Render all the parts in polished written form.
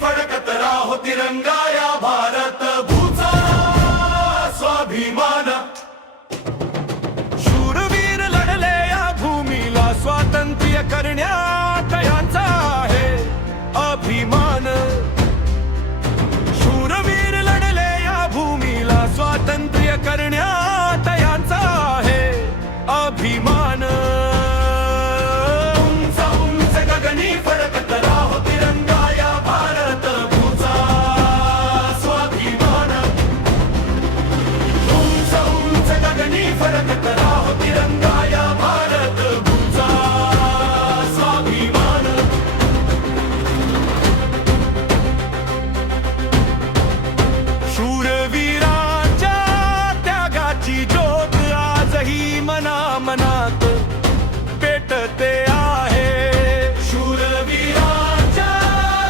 फडकत राहो तिरंगा या भारत भूचा स्वाभिमान. शूरवीर लढले या भूमीला स्वातंत्र्य करण्यात यांचा आहे अभिमान. शूरवीर लढले या भूमीला स्वातंत्र्य करण्यात यांचा आहे अभिमान. उंच उंच गगनी फडकत राहो तिरंगा या भारत भूचा स्वाभिमान. उंच उंच गगनी फडकत राहो तिरंगा या भारत भूचा स्वाभिमान. शूरवीरांच्या त्यागाची ज्योत आजही मनामनात पेटते आहे. शूरवीरांच्या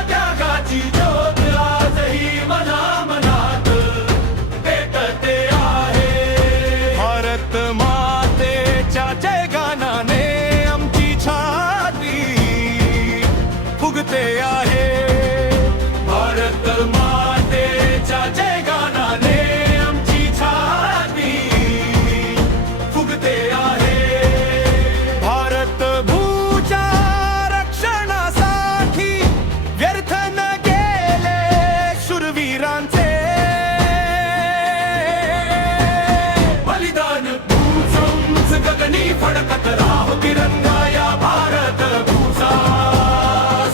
त्यागाची ज्योत आजही मनामनात पेटते आहे. भारत मातेच्या जयगानाने आमची छाती फुगते आहे. भारत मातेच्या जयगानाने आमची छाती फुगते आहे. भारत भूच्या रक्षणासाठी व्यर्थ न गेले शूरवीरांचे बलिदान. उंच उंच गगनी फडकत राहो तिरंगा या भारत भूचा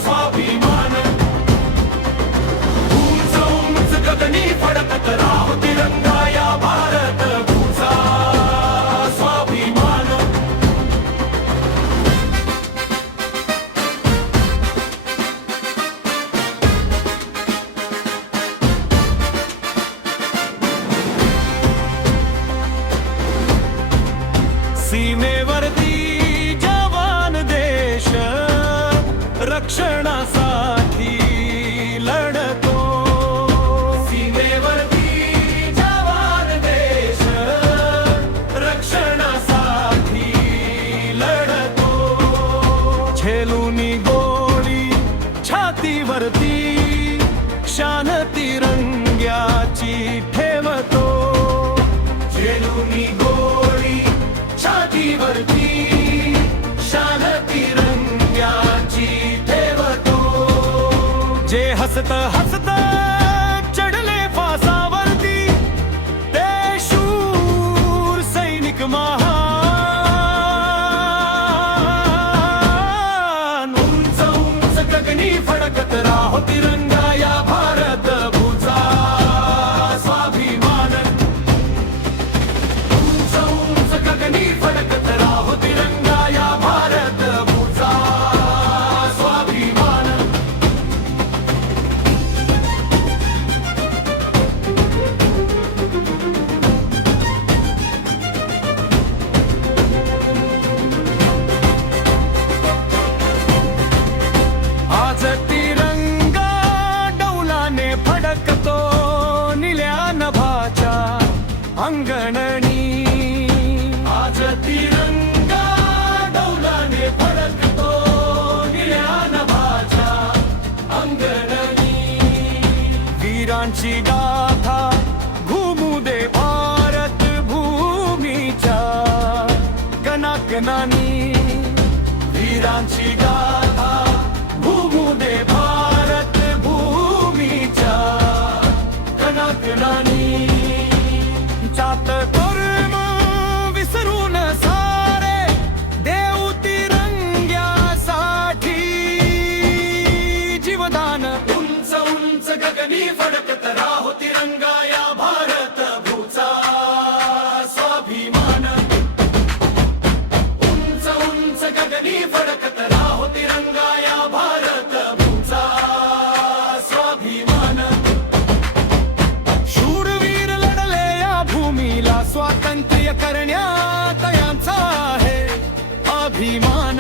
स्वाभिमान. उंच उंच गगनी फडकत राहो तिरंगा या भारत भूचा स्वाभिमान. सीमेवरती जवान देश रक्षणासाठी लढतो. सीमेवरती जवान देश रक्षणासाठी लढतो. झेलूनी गोळी छातीवरती शान तिरंग्याची ठेवतो. झेलूनी गोळी छातीवरती शान तिरंग्याची ठेवतो. जे हसत हसत चढले फासावरती ते शूर सैनिक महान. उंच उंच गगनी फडकत राहो तिरंगा या भारत भूचा स्वाभिमान. उंच उंच गगनी फडकत राहो तिरंगा या भारत भूचा स्वाभिमान. आज तिरंगा डौलाने फडकतो निळ्या नभाच्या अंगणणी. आज तिरंगा डौलाने फडकतो निळ्या नभाच्या अंगणनी. वीरांची गाथा घुमू दे भारत भूमीच्या कणाकणानी. वीरांची गाथा घुमू दे भारत भूमीच्या कणाकणानी. जात कर्म विसरून सारे देऊ तिरंग्यासाठी जीवदान. उंच उंच गगनी फडकत राहो तिरंगा या भारत भूचा स्वाभिमान. उंच उंच गगनी फडकत राहो तिरंगा या भारत भूचा स्वाभिमान. शूरवीर लढले या भूमीला स्वातंत्र्य करण्यात यांचा आहे अभिमान.